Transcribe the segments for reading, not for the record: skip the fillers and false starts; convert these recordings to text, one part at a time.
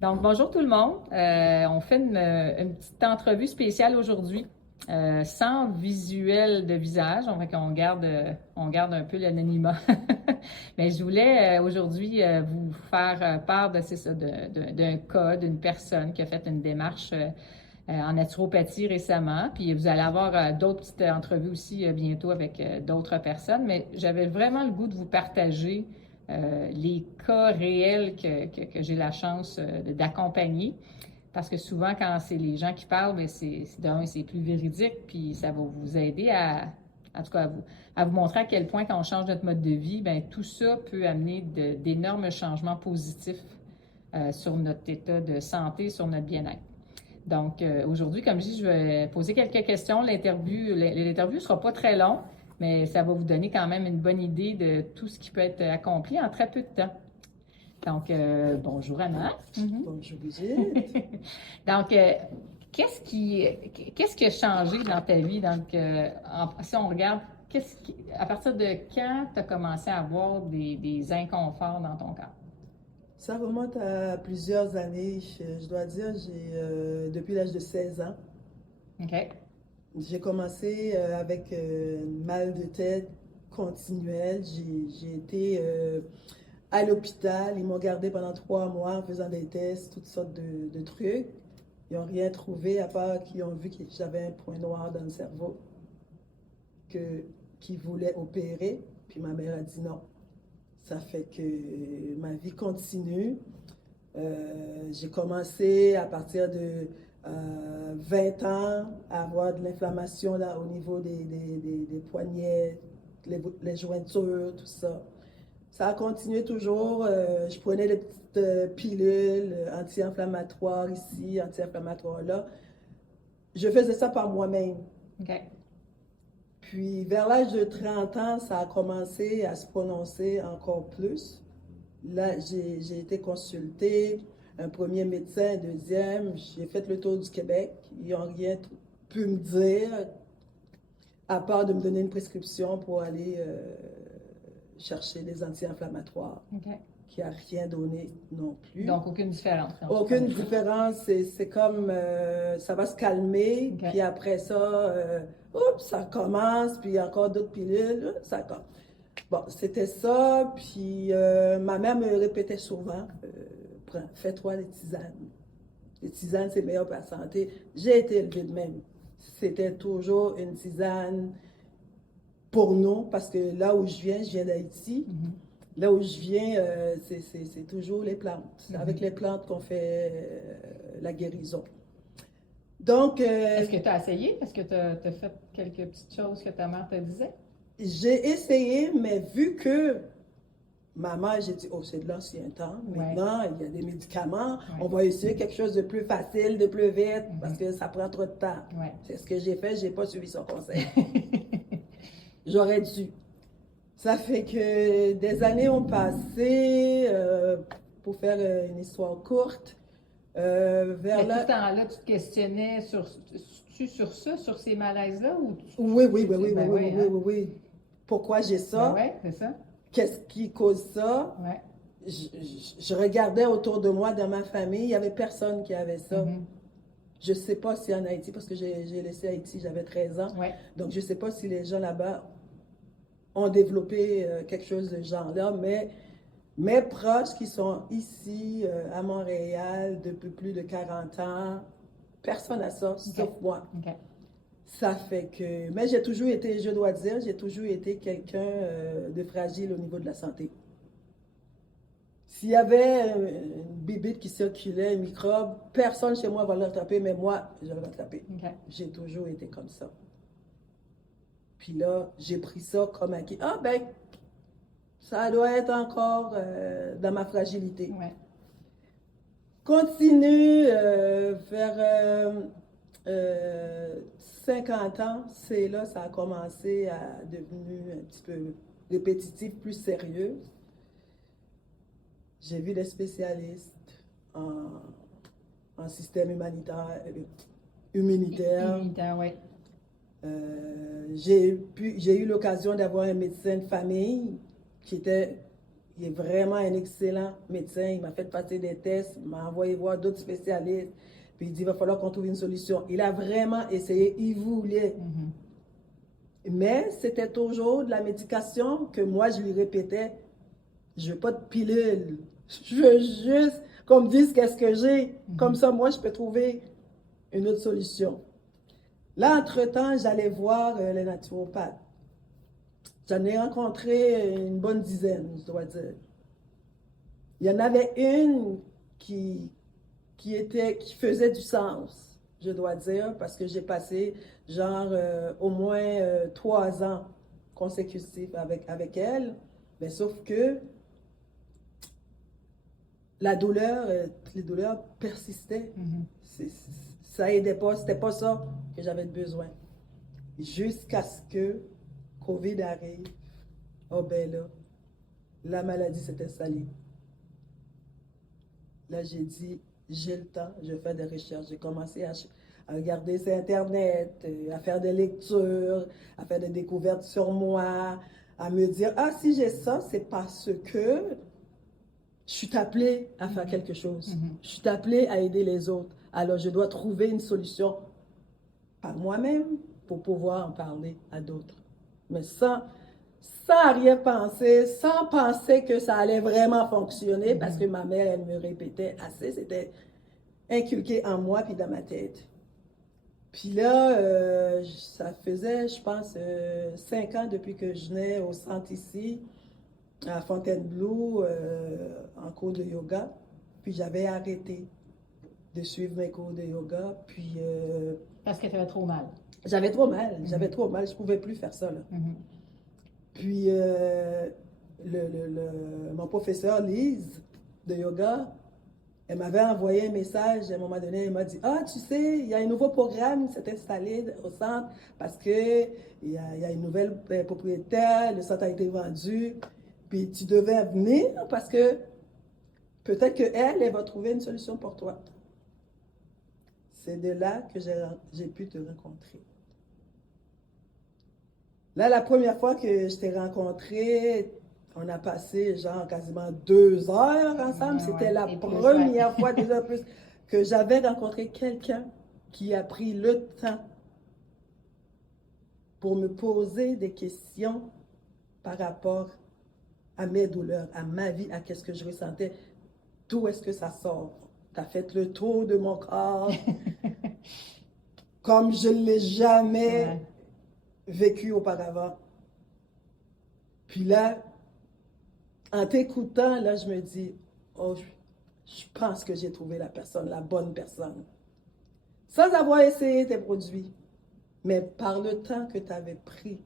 Donc, bonjour tout le monde. On fait une petite entrevue spéciale aujourd'hui, sans visuel de visage. On garde un peu l'anonymat. Mais je voulais aujourd'hui vous faire part de, c'est ça, d'un cas, d'une personne qui a fait une démarche en naturopathie récemment. Puis vous allez avoir d'autres petites entrevues aussi bientôt avec d'autres personnes. Mais j'avais vraiment le goût de vous partager les cas réels que j'ai la chance d'accompagner. Parce que souvent, quand c'est les gens qui parlent, bien, c'est plus véridique, puis ça va vous aider en tout cas, à vous montrer à quel point, quand on change notre mode de vie, bien, tout ça peut amener d'énormes changements positifs sur notre état de santé, sur notre bien-être. Donc, aujourd'hui, comme je dis, je vais poser quelques questions. L'interview ne sera pas très long, mais ça va vous donner quand même une bonne idée de tout ce qui peut être accompli en très peu de temps. Donc, bonjour Anna. Bonjour Brigitte. Donc, qu'est-ce qui a changé dans ta vie? Donc, si on regarde, à partir de quand tu as commencé à avoir des inconforts dans ton corps? Ça remonte à plusieurs années. Je dois dire, depuis l'âge de 16 ans, OK. j'ai commencé avec mal de tête continuel. J'ai été à l'hôpital. Ils m'ont gardé pendant 3 mois en faisant des tests, toutes sortes de trucs. Ils n'ont rien trouvé à part qu'ils ont vu que j'avais un point noir dans le cerveau qu'ils voulaient opérer. Puis ma mère a dit non. Ça fait que ma vie continue. J'ai commencé à partir de 20 ans à avoir de l'inflammation là, au niveau des poignets, les jointures, tout ça. Ça a continué toujours. Je prenais des petites pilules anti-inflammatoires ici, anti-inflammatoires là. Je faisais ça par moi-même. OK. Puis vers l'âge de 30 ans, ça a commencé à se prononcer encore plus. Là, j'ai été consultée, un premier médecin, un deuxième. J'ai fait le tour du Québec. Ils n'ont rien pu me dire, à part de me donner une prescription pour aller chercher des anti-inflammatoires, OK. qui n'a rien donné non plus. Donc, aucune différence. Aucune différence. C'est comme ça va se calmer, OK. puis après ça, oups, ça commence, puis encore d'autres pilules, ça commence. Bon, c'était ça, puis ma mère me répétait souvent, fais-toi les tisanes. Les tisanes, c'est meilleur pour la santé. J'ai été élevée de même. C'était toujours une tisane pour nous, parce que là où je viens d'Haïti. Là où je viens, c'est toujours les plantes. C'est avec les plantes qu'on fait la guérison. Donc, est-ce que tu as essayé? Est-ce que tu as fait quelques petites choses que ta mère te disait? j'ai essayé, mais vu que maman, j'ai dit, oh, c'est de l'ancien temps. Maintenant, il y a des médicaments. On va essayer quelque chose de plus facile, de plus vite, parce que ça prend trop de temps. C'est ce que j'ai fait. Je n'ai pas suivi son conseil. J'aurais dû. Ça fait que des années ont passé, pour faire une histoire courte, vers là... Tout ce temps-là, tu te questionnais sur ça, sur ces malaises-là? Oui. Pourquoi j'ai ça? Oui, c'est ça. Qu'est-ce qui cause ça? Ouais. Je regardais autour de moi, dans ma famille, il n'y avait personne qui avait ça. Je ne sais pas si en Haïti, parce que j'ai laissé Haïti, j'avais 13 ans. Donc, je ne sais pas si les gens là-bas ont développé quelque chose de genre-là, mais mes proches qui sont ici à Montréal depuis plus de 40 ans, personne n'a ça, sauf moi. Ça fait que... Mais j'ai toujours été, je dois dire, j'ai toujours été quelqu'un de fragile au niveau de la santé. S'il y avait une bibite qui circulait, un microbe, personne chez moi va l'attraper, mais moi, je vais l'attraper. J'ai toujours été comme ça. Puis là, j'ai pris ça comme acquis. Ah ben, ça doit être encore dans ma fragilité. Continue vers 50 ans, c'est là ça a commencé à devenir un petit peu répétitif, plus sérieux. J'ai vu des spécialistes en système humanitaire. Immunitaire, oui. J'ai eu l'occasion d'avoir un médecin de famille qui était Il est vraiment un excellent médecin. Il m'a fait passer des tests, il m'a envoyé voir d'autres spécialistes. Puis il dit, il va falloir qu'on trouve une solution. Il a vraiment essayé, il voulait. Mais c'était toujours de la médication que moi, je lui répétais, je veux pas de pilule. Je veux juste qu'on me dise qu'est-ce que j'ai. Comme ça, moi, je peux trouver une autre solution. Là, entre-temps, j'allais voir les naturopathes. J'en ai rencontré une bonne dizaine, je dois dire. Il y en avait une qui faisait du sens, je dois dire, parce que j'ai passé genre au moins 3 ans consécutifs avec elle. Mais sauf que les douleurs persistaient. Ça aidait pas, c'était pas ça que j'avais besoin. Jusqu'à ce que COVID arrive. Oh ben là, la maladie s'est installée. Là, j'ai dit, j'ai le temps, je fais des recherches. J'ai commencé à regarder sur Internet, à faire des lectures, à faire des découvertes sur moi, à me dire, ah, si j'ai ça, c'est parce que je suis appelée à faire quelque chose. Je suis appelée à aider les autres. Alors, je dois trouver une solution par moi-même pour pouvoir en parler à d'autres. Mais sans arrière-pensée, sans penser que ça allait vraiment fonctionner, parce que ma mère, elle me répétait assez, c'était inculqué en moi puis dans ma tête. Puis là, ça faisait, je pense, 5 ans depuis que je venais au centre ici, à Fontainebleau, en cours de yoga. Puis j'avais arrêté de suivre mes cours de yoga. Puis... parce que tu avais trop mal. J'avais trop mal, je ne pouvais plus faire ça, là. Puis, mon professeur Lise de yoga, elle m'avait envoyé un message à un moment donné. Elle m'a dit, ah, tu sais, il y a un nouveau programme qui s'est installé au centre parce qu'il y a une nouvelle propriétaire, le centre a été vendu. Puis, tu devais venir parce que peut-être qu'elle va trouver une solution pour toi. C'est de là que j'ai pu te rencontrer. Là, la première fois que je t'ai rencontré, on a passé genre quasiment 2 heures ensemble. C'était la première fois déjà plus que j'avais rencontré quelqu'un qui a pris le temps pour me poser des questions par rapport à mes douleurs, à ma vie, à qu'est-ce que je ressentais, d'où est-ce que ça sort. Tu as fait le tour de mon corps comme je ne l'ai jamais vécu auparavant. Puis là, en t'écoutant, là, je me dis, oh, je pense que j'ai trouvé la bonne personne. Sans avoir essayé tes produits, mais par le temps que tu avais pris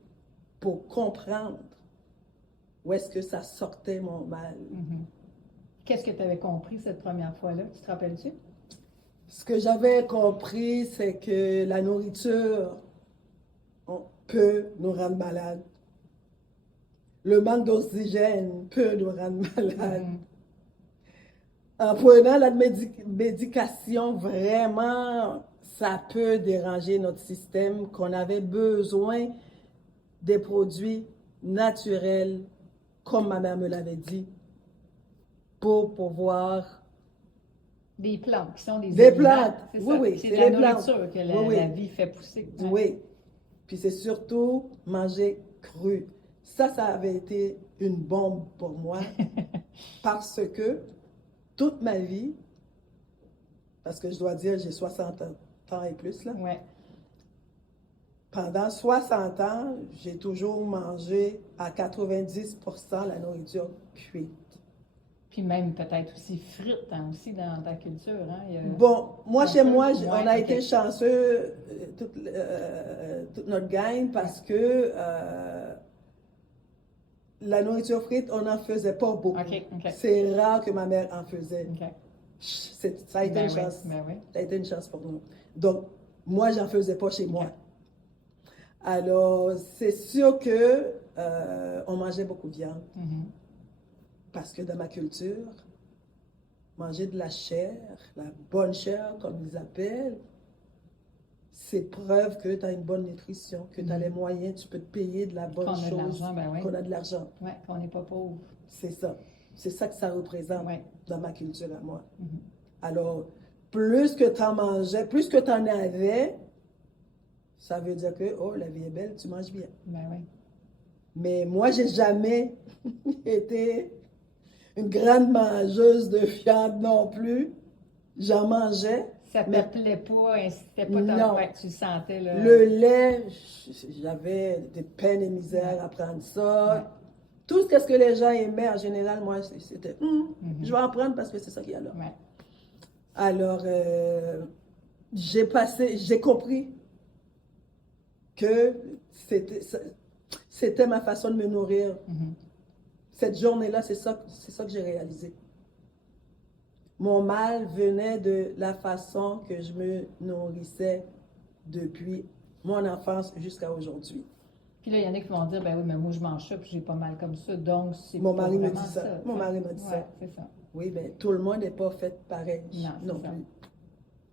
pour comprendre où est-ce que ça sortait mon mal. Qu'est-ce que tu avais compris cette première fois-là? Tu te rappelles-tu? Ce que j'avais compris, c'est que la nourriture peut nous rendre malades. Le manque d'oxygène peut nous rendre malades. En prenant la médication, vraiment, ça peut déranger notre système, qu'on avait besoin des produits naturels, comme ma mère me l'avait dit, pour pouvoir... Des plantes qui sont des plantes. Oui, c'est de la nourriture que la vie fait pousser. Oui. Puis c'est surtout manger cru. Ça avait été une bombe pour moi parce que toute ma vie, parce que je dois dire, j'ai 60 ans et plus, là. Pendant 60 ans, j'ai toujours mangé à 90% la nourriture cuite. Puis même peut-être aussi frites, aussi dans ta culture. Bon, moi, chez moi, on a été chanceux, toute notre gang, parce que la nourriture frite, on n'en faisait pas beaucoup. C'est rare que ma mère en faisait. Ça a été une chance. Ça a été une chance pour nous. Donc, moi, j'en faisais pas chez moi. Alors, c'est sûr que on mangeait beaucoup de viande. Parce que dans ma culture, manger de la chair, la bonne chair, comme ils appellent, c'est preuve que tu as une bonne nutrition, que tu as les moyens, tu peux te payer de la bonne chose, qu'on a de l'argent. Oui, qu'on n'est pas pauvre. C'est ça. C'est ça que ça représente Ouais. dans ma culture à moi. Mhm. Alors, plus que tu en mangeais, plus que tu en avais, ça veut dire que, oh, la vie est belle, tu manges bien. Ben oui. Mais moi, j'ai jamais été une grande mangeuse de viande non plus. J'en mangeais. Ça ne mais t'appelait pas, c'était pas non. ouais, tu le sentais, là. Le lait, j'avais des peines et misères Ouais. à prendre ça. Ouais. Tout ce que les gens aimaient en général, moi, c'était Mhm. je vais en prendre parce que c'est ça qu'il y a là. Ouais. Alors, j'ai compris que c'était ma façon de me nourrir. Mhm. Cette journée-là, c'est ça que j'ai réalisé. Mon mal venait de la façon que je me nourrissais depuis mon enfance jusqu'à aujourd'hui. Puis là, il y en a qui vont dire, ben oui, mais moi, je mange ça, puis j'ai pas mal comme ça, donc c'est Mon pas mari me vraiment dit ça. ça. Mon mari m'a dit Ouais, ça. c'est ça. Oui, bien, tout le monde n'est pas fait pareil Non, non c'est ça. plus.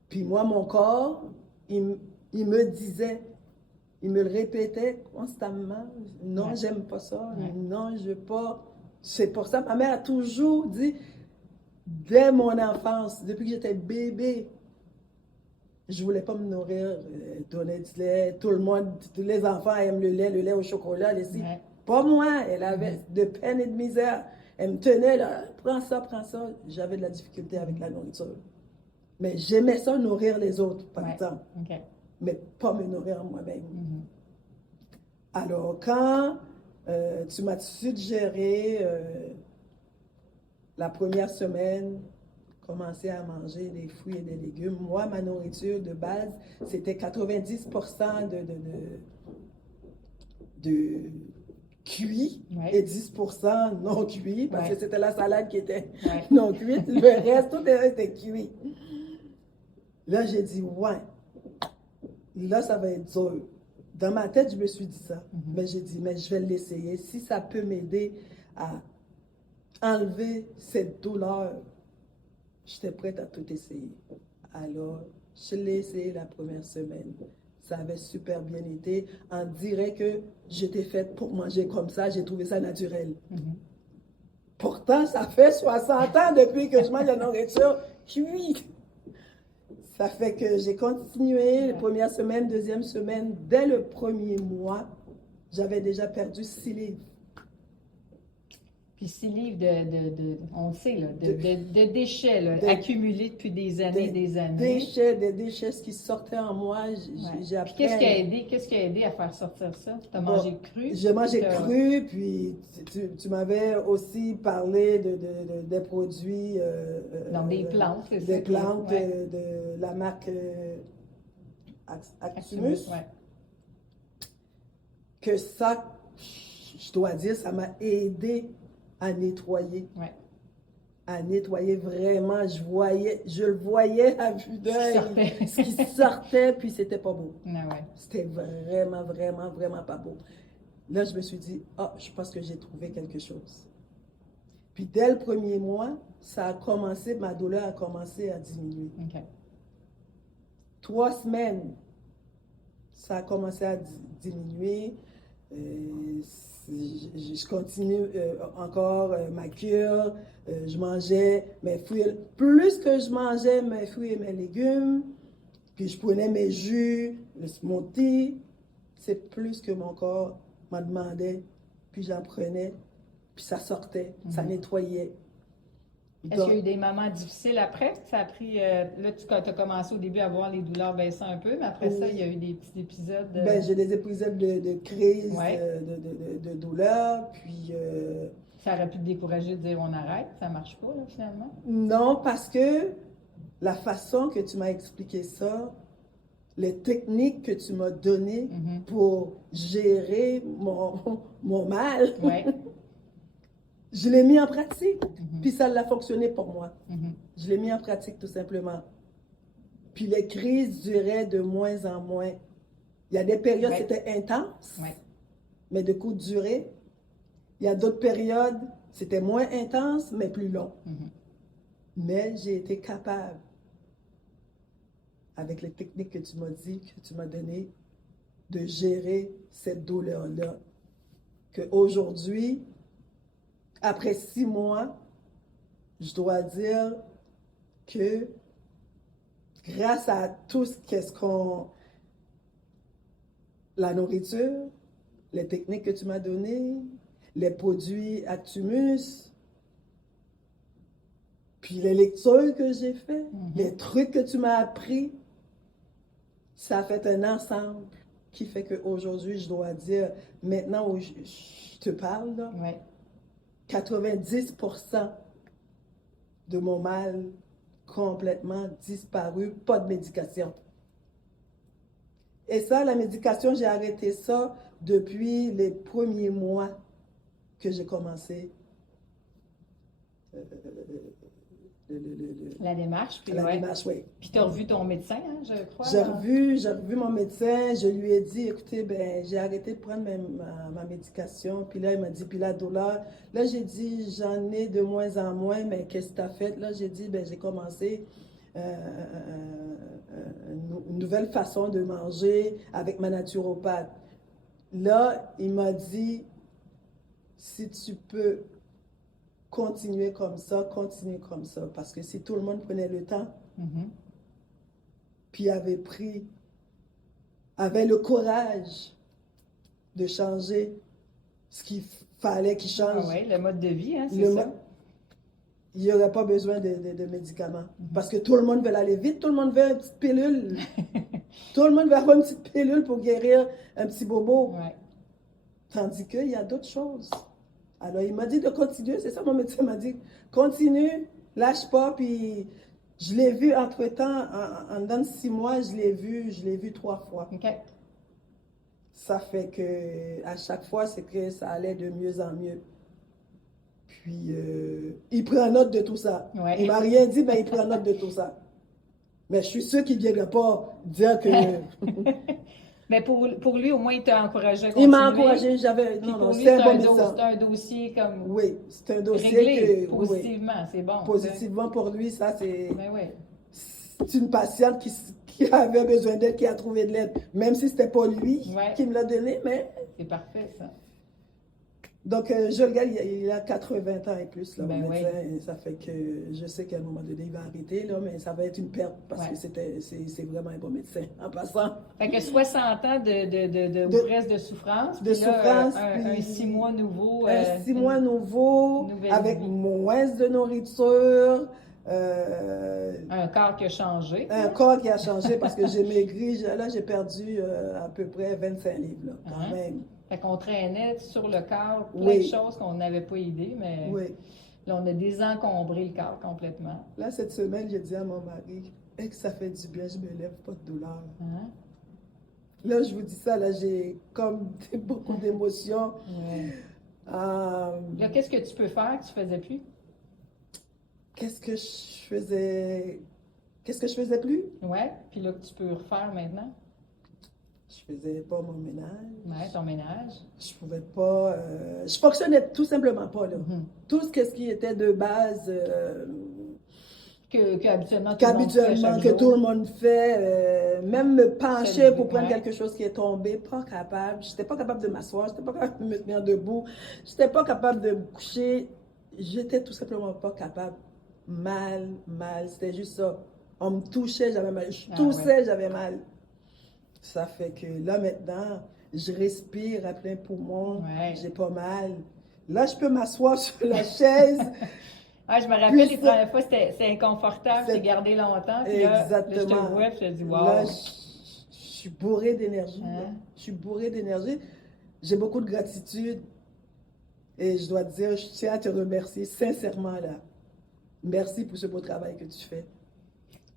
Puis moi, mon corps, il me disait, il me le répétait constamment. Non, Ouais. j'aime pas ça. Ouais. Non, je veux pas. C'est pour ça, ma mère a toujours dit, dès mon enfance, depuis que j'étais bébé, je voulais pas me nourrir, donner du lait. Tout le monde, tous les enfants aiment le lait au chocolat, les Ouais. Pas moi, elle avait de peine et de misère. Elle me tenait là, prends ça, prends ça. J'avais de la difficulté avec la nourriture. Mais j'aimais ça, nourrir les autres, par Ouais. exemple. OK. Mais pas me nourrir moi-même. Mhm. Alors, quand tu m'as suggéré la première semaine, commencer à manger des fruits et des légumes, moi, ma nourriture de base, c'était 90% de cuit Ouais. et 10% non cuit, parce Ouais. que c'était la salade qui était Ouais. non cuite. Le reste, tout était cuit. Là, j'ai dit, ouais, là, ça va être dur. Dans ma tête, je me suis dit ça. Mais j'ai dit, mais je vais l'essayer. Si ça peut m'aider à enlever cette douleur, j'étais prête à tout essayer. Alors, je l'ai essayé la première semaine. Ça avait super bien été. On dirait que j'étais faite pour manger comme ça. J'ai trouvé ça naturel. Pourtant, ça fait 60 ans depuis que je mange la nourriture cuite. Ça fait que j'ai continué la première semaine, deuxième semaine. Dès le premier mois, j'avais déjà perdu 6 livres. Puis 6 livres on le sait, là, de déchets là, accumulés depuis des années et des années. Des déchets qui sortaient en moi. J'ai appris. Puis qu'est-ce qui a aidé à faire sortir ça? Tu as mangé cru? J'ai mangé cru, puis tu m'avais aussi parlé des produits. Donc des plantes, c'est ça. Des plantes de la marque Actimus. Ouais. Que ça, je dois dire, ça m'a aidé à nettoyer. Ouais. À nettoyer vraiment. Je le voyais à vue d'œil. Ce qui sortait, puis c'était pas beau. Ah ouais. C'était vraiment, vraiment, vraiment pas beau. Là, je me suis dit, je pense que j'ai trouvé quelque chose. Puis dès le premier mois, ma douleur a commencé à diminuer. Okay. 3 semaines, ça a commencé à diminuer. Je continue encore ma cure. Je mangeais mes fruits. Plus que je mangeais mes fruits et mes légumes, puis je prenais mes jus, le smoothie, c'est plus que mon corps m'en demandait. Puis j'en prenais, puis ça sortait, ça nettoyait. Est-ce qu'il y a eu des moments difficiles après? Ça a pris. Là, tu as commencé au début à voir les douleurs baisser un peu, mais après ça, il y a eu des petits épisodes. J'ai des épisodes de crise, ouais. de douleur, puis. Ça aurait pu te décourager de dire on arrête, ça marche pas, là, finalement? Non, parce que la façon que tu m'as expliqué ça, les techniques que tu m'as données pour gérer mon mal. Ouais. Je l'ai mis en pratique, puis ça a fonctionné pour moi. Je l'ai mis en pratique tout simplement. Puis les crises duraient de moins en moins. Il y a des périodes, c'était intense, mais de courte durée. Il y a d'autres périodes, c'était moins intense, mais plus long. Mais j'ai été capable, avec les techniques que tu m'as dit, que tu m'as données, de gérer cette douleur-là. Qu'aujourd'hui, après 6 mois, je dois dire que grâce à tout ce qu'on... La nourriture, les techniques que tu m'as données, les produits Actumus, puis les lectures que j'ai faites, les trucs que tu m'as appris, ça a fait un ensemble qui fait qu'aujourd'hui, je dois dire, maintenant où je te parle, là, 90% de mon mal complètement disparu, pas de médication. Et ça, la médication, j'ai arrêté ça depuis les premiers mois que j'ai commencé la démarche. Puis, démarche, oui. Puis tu as revu ton médecin, hein, je crois. J'ai revu mon médecin, je lui ai dit, écoutez, ben, j'ai arrêté de prendre ma médication. Puis là, il m'a dit, puis la douleur. Là, j'ai dit, j'en ai de moins en moins, mais qu'est-ce que tu as fait? Là, j'ai dit, ben, j'ai commencé une nouvelle façon de manger avec ma naturopathe. Là, il m'a dit, si tu peux continuer comme ça, continue comme ça. Parce que si tout le monde prenait le temps, puis avait le courage de changer ce qu'il fallait qu'il change. Ah oui, le mode de vie, hein, c'est ça. Il n'y aurait pas besoin de médicaments. Parce que tout le monde veut aller vite, tout le monde veut une petite pilule. Tout le monde veut avoir une petite pilule pour guérir un petit bobo. Ouais. Tandis qu'il y a d'autres choses. Alors, il m'a dit de continuer. C'est ça, mon médecin m'a dit. Continue, lâche pas. Puis, je l'ai vu entre-temps, en dedans de 6 mois, je l'ai vu 3 fois. Okay. Ça fait que, à chaque fois, c'est que ça allait de mieux en mieux. Puis, il prend note de tout ça. Ouais. Il m'a rien dit, mais il prend note de tout ça. Mais je suis sûre qu'il ne viendra pas dire que... Mais pour lui, au moins, il t'a encouragé à continuer. Il m'a encouragé, non, c'est un bon médecin. C'est un dossier comme... Oui, c'est un dossier réglé positivement, oui. C'est bon. Positivement pour lui, ça, c'est... Ben oui. C'est une patiente qui avait besoin d'aide, qui a trouvé de l'aide. Même si ce n'était pas lui qui me l'a donné, mais... C'est parfait, ça. Donc, je regarde, il a 80 ans et plus, là, ben au médecin, et ça fait que je sais qu'à un moment donné, il va arrêter, là, mais ça va être une perte parce que c'est vraiment un bon médecin, en passant. Fait que 60 ans de presque de souffrance, de souffrance, un 6 mois nouveau. Un 6 mois nouveau, avec moins de nourriture. Un corps qui a changé. Un corps qui a changé parce que j'ai maigri, là, j'ai perdu à peu près 25 livres, là, quand même. Fait qu'on traînait sur le corps plein de choses qu'on n'avait pas idée, mais là, on a désencombré le corps complètement. Là, cette semaine, j'ai dit à mon mari, que ça fait du bien, je me lève, pas de douleur. Là, je vous dis ça, là, j'ai comme beaucoup d'émotions. Là, qu'est-ce que tu peux faire que tu faisais plus? Qu'est-ce que je faisais plus? Ouais, puis là, que tu peux refaire maintenant? Je faisais pas mon ménage. Ouais, ton ménage. Je pouvais pas... je fonctionnais tout simplement pas, là. Tout ce qui était de base... Qu'habituellement, tout le monde fait. Même me pencher pour prendre quelque chose qui est tombé, pas capable. J'étais pas capable de m'asseoir, j'étais pas capable de me tenir debout, j'étais pas capable de me coucher. J'étais tout simplement pas capable. Mal, c'était juste ça. On me touchait, j'avais mal. Je toussais, j'avais mal. Ça fait que là, maintenant, je respire à plein poumon, j'ai pas mal. Là, je peux m'asseoir sur la chaise. Je me rappelle, les premières fois, c'était inconfortable, c'est gardé longtemps. Puis exactement. Là, je te vois, je te dis, wow. Là, je suis bourrée d'énergie. Je suis bourrée d'énergie. J'ai beaucoup de gratitude. Et je dois te dire, je tiens à te remercier sincèrement, là. Merci pour ce beau travail que tu fais.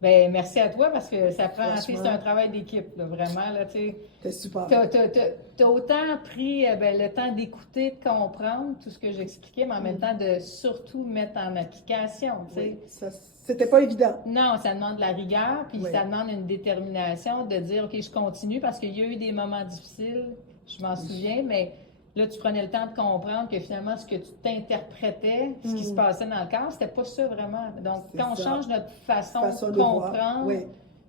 Ben, merci à toi parce que ça prend, c'est un travail d'équipe, là, vraiment, là, tu sais. C'est super. T'as autant pris le temps d'écouter, de comprendre tout ce que j'expliquais, mais en même temps de surtout mettre en application, tu sais. Oui, c'était pas évident. Non, ça demande de la rigueur, puis ça demande une détermination de dire, OK, je continue parce qu'il y a eu des moments difficiles, je m'en souviens, mais là, tu prenais le temps de comprendre que finalement, ce que tu t'interprétais, ce qui se passait dans le corps, c'était pas ça vraiment. Donc, quand on change notre façon de comprendre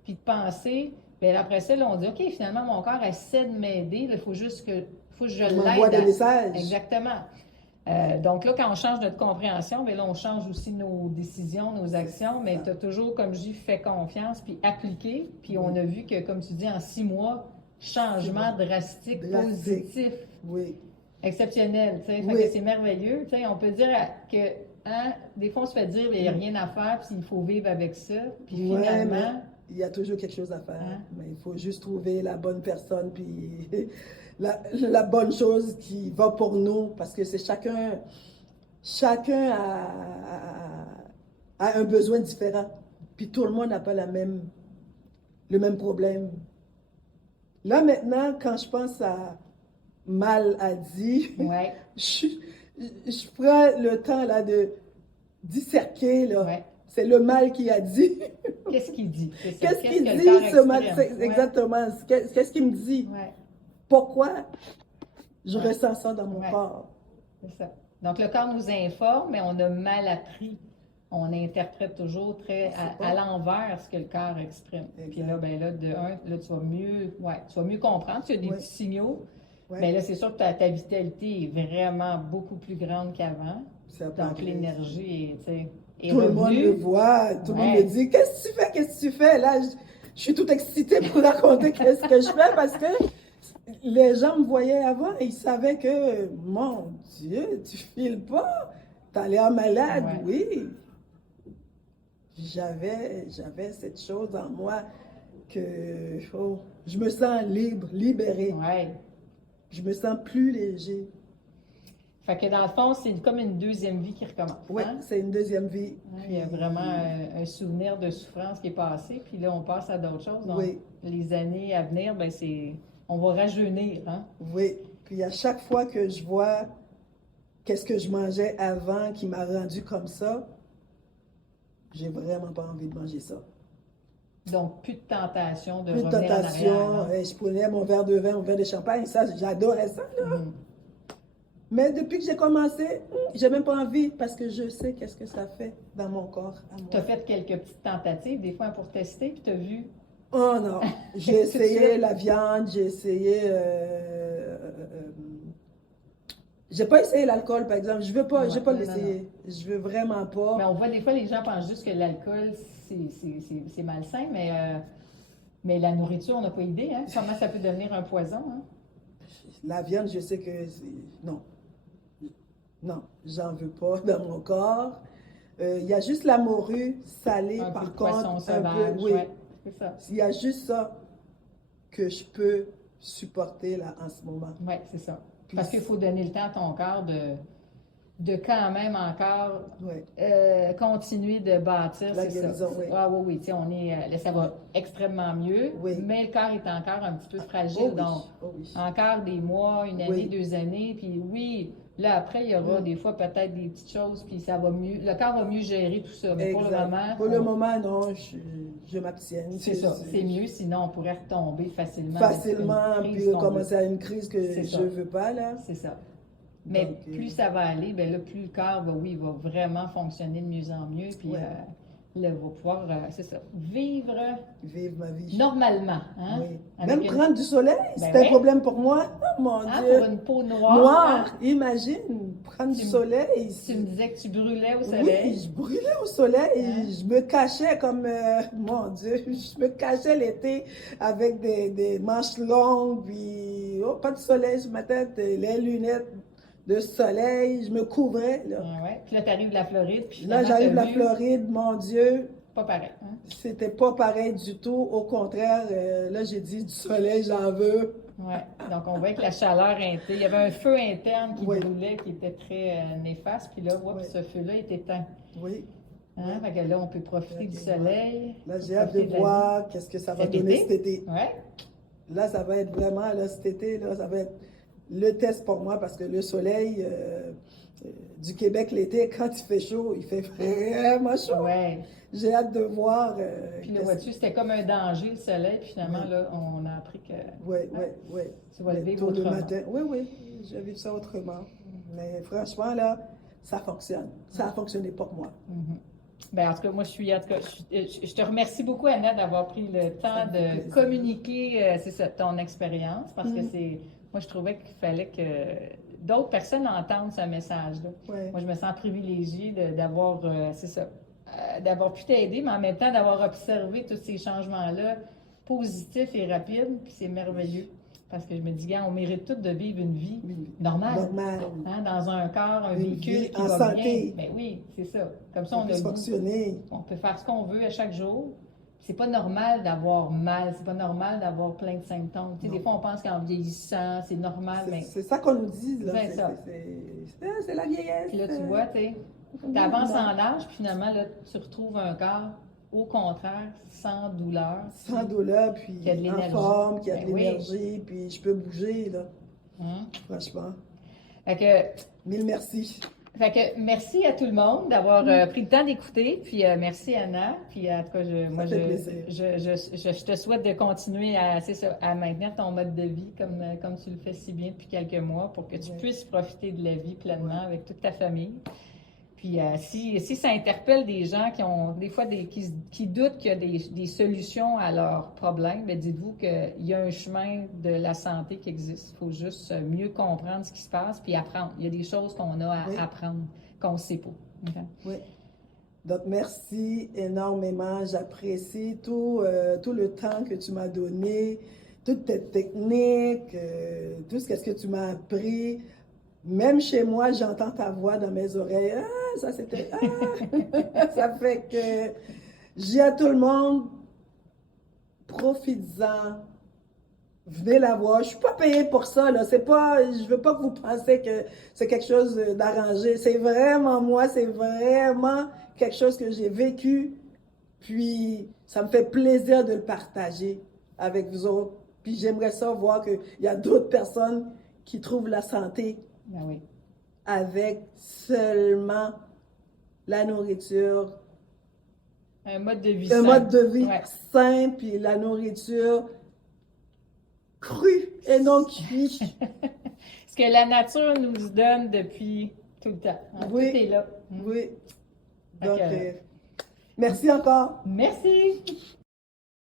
puis de penser, bien après ça, là, on dit, OK, finalement, mon corps essaie de m'aider, il faut juste que je l'aide. M'envoie des messages. Exactement. Donc là, quand on change notre compréhension, bien là, on change aussi nos décisions, nos actions, mais tu as toujours, comme je dis, fait confiance, puis appliqué. Puis on a vu que, comme tu dis, en 6 mois, changement drastique, positif, exceptionnel. Tu sais, fait que c'est merveilleux. Tu sais, on peut dire que des fois, on se fait dire qu'il n'y a rien à faire, puis il faut vivre avec ça. Puis finalement... il y a toujours quelque chose à faire, mais il faut juste trouver la bonne personne, puis la bonne chose qui va pour nous, parce que c'est chacun a un besoin différent, puis tout le monde n'a pas le même problème. Là, maintenant, quand je pense à mal à dire, je prends le temps là, de disséquer, là. C'est le mal qui a dit. Qu'est-ce qu'il dit? Qu'est-ce qu'il dit, ce mal? Exactement. Qu'est-ce qu'il me dit? Pourquoi je ressens ça dans mon corps? C'est ça. Donc, le corps nous informe, mais on a mal appris. On interprète toujours très à l'envers ce que le corps exprime. Puis là, ben là, tu vas mieux comprendre. Tu as des petits signaux. Mais là, c'est sûr que ta vitalité est vraiment beaucoup plus grande qu'avant. Donc, l'énergie est... Tout le monde me voit, tout le monde me dit « Qu'est-ce que tu fais? Qu'est-ce que tu fais? » Là, je suis toute excitée pour raconter qu'est-ce que je fais parce que les gens me voyaient avant et ils savaient que, mon Dieu, tu files pas, t'as l'air malade, oui. J'avais cette chose en moi que je me sens libre, libérée. Je me sens plus léger. Fait que dans le fond, c'est comme une deuxième vie qui recommence. Oui, c'est une deuxième vie. Il y a vraiment un souvenir de souffrance qui est passé, puis là, on passe à d'autres choses. Donc, les années à venir, ben on va rajeunir. Hein? Oui, puis à chaque fois que je vois qu'est-ce que je mangeais avant qui m'a rendu comme ça, j'ai vraiment pas envie de manger ça. Donc, plus de tentation de revenir en arrière. Plus de tentation. Je prenais mon verre de vin, mon verre de champagne, ça, j'adorais ça, là. Mais depuis que j'ai commencé, j'ai même pas envie parce que je sais qu'est-ce que ça fait dans mon corps. Tu as fait quelques petites tentatives, des fois pour tester, puis tu as vu? Oh non, j'ai essayé la viande, j'ai essayé... j'ai pas essayé l'alcool, par exemple. Je veux pas l'essayer. Je veux vraiment pas. Mais on voit des fois, les gens pensent juste que l'alcool, c'est malsain, mais la nourriture, on n'a pas idée. Hein? Comment ça peut devenir un poison? Hein? La viande, je sais que... Non. Non, j'en veux pas dans mon corps. Il y a juste la morue salée, par contre. Sauvage, oui. C'est ça. Il y a juste ça que je peux supporter là en ce moment. Oui, c'est ça. Puis, parce qu'il faut donner le temps à ton corps de quand même encore continuer de bâtir. La guérison, ça. Ah oui, tu sais, ça va extrêmement mieux, mais le corps est encore un petit peu fragile. Donc, encore des mois, une année, 2 années, puis là, après, il y aura des fois peut-être des petites choses, puis ça va mieux. Le corps va mieux gérer tout ça. Mais pour le moment, non, je m'abstiens. C'est ça. C'est mieux, sinon on pourrait retomber facilement. Puis commencer à une crise que je ne veux pas, là. C'est ça. Mais donc, plus ça va aller, bien là, plus le corps va vraiment fonctionner de mieux en mieux. Puis là, va pouvoir, c'est ça, vivre ma vie. Normalement. Hein? Oui. Même prendre du soleil, c'est un problème pour moi. Oh mon Dieu. Pour une peau noire. Imagine, prendre du soleil. Tu me disais que tu brûlais au soleil. Oui, je brûlais au soleil. Je me cachais comme, mon Dieu, je me cachais l'été avec des manches longues. Puis, pas de soleil, je mettais les lunettes de soleil, je me couvrais. Là. Puis là, tu arrives de la Floride. Puis là, j'arrive de la Floride, mon Dieu. Pas pareil. Hein? C'était pas pareil du tout. Au contraire, là, j'ai dit du soleil, j'en veux. Oui. Donc, on voit que la chaleur interne, il y avait un feu interne qui brûlait, qui était très néfaste. Puis là, ce feu-là est éteint. Oui. Hein? Fait que là, on peut profiter du soleil. Là, j'ai hâte de voir qu'est-ce que ça va donner cet été. Ouais. Là, ça va être vraiment, là, cet été, là, ça va être le test pour moi parce que le soleil du Québec l'été, quand il fait chaud, il fait vraiment chaud. Ouais. J'ai hâte de voir. Puis là, vois-tu, c'était comme un danger le soleil, puis finalement, là, on a appris que. Oui. Tu vas le vivre autrement. Le matin. Oui, je vis ça autrement. Mais franchement, là, ça fonctionne. Ça a fonctionné pour moi. Bien, en tout cas, moi, je te remercie beaucoup, Annette, d'avoir pris le temps de communiquer, ton expérience, parce que moi, je trouvais qu'il fallait d'autres personnes entendent ce message-là. Ouais. Moi, je me sens privilégiée d'avoir, c'est ça, d'avoir pu t'aider, mais en même temps d'avoir observé tous ces changements-là positifs et rapides, puis c'est merveilleux. Parce que je me dis, gars, on mérite tous de vivre une vie normale. Normal. Hein, dans un corps, un Une véhicule vie qui en va santé. bien. Ben oui, c'est ça. Comme ça, On peut a le goût. fonctionner. On peut faire ce qu'on veut à chaque jour. C'est pas normal d'avoir mal, c'est pas normal d'avoir plein de symptômes. Tu sais, des fois, on pense qu'en vieillissant, c'est normal, mais C'est ça qu'on nous dit, là. c'est ça. C'est la vieillesse. Puis là, tu vois, tu avances en âge, puis finalement, là, tu retrouves un corps, au contraire, sans douleur. Sans douleur, puis qui a de en l'énergie. forme, qui a de Ben oui. l'énergie, puis je peux bouger, là. Hum. Franchement. Fait que, Mille merci. Fait que merci à tout le monde d'avoir pris le temps d'écouter. Puis merci Anna. Puis en tout cas, je te souhaite de continuer à maintenir ton mode de vie comme tu le fais si bien depuis quelques mois pour que tu puisses profiter de la vie pleinement avec toute ta famille. Puis si ça interpelle des gens qui ont des fois qui doutent qu'il y a des solutions à leurs problèmes, bien dites-vous qu'il y a un chemin de la santé qui existe. Il faut juste mieux comprendre ce qui se passe puis apprendre. Il y a des choses qu'on a à apprendre, qu'on ne sait pas. Okay? Oui. Donc, merci énormément. J'apprécie tout le temps que tu m'as donné, toutes tes techniques, tout ce que tu m'as appris. Même chez moi, j'entends ta voix dans mes oreilles. Ah, ça c'était... Ah! Ça fait que j'ai à tout le monde, profites-en. Venez la voir. Je suis pas payée pour ça, là. C'est pas... Je veux pas que vous pensiez que c'est quelque chose d'arrangé. C'est vraiment moi, c'est vraiment quelque chose que j'ai vécu. Puis, ça me fait plaisir de le partager avec vous autres. Puis, j'aimerais ça voir qu'il y a d'autres personnes qui trouvent la santé. Ben oui. Avec seulement la nourriture. Un mode de vie sain. Un mode de vie sain, puis la nourriture crue et non cuite. Ce que la nature nous donne depuis tout le temps. Hein? Oui. Tout est là. Oui. Donc, merci encore. Merci.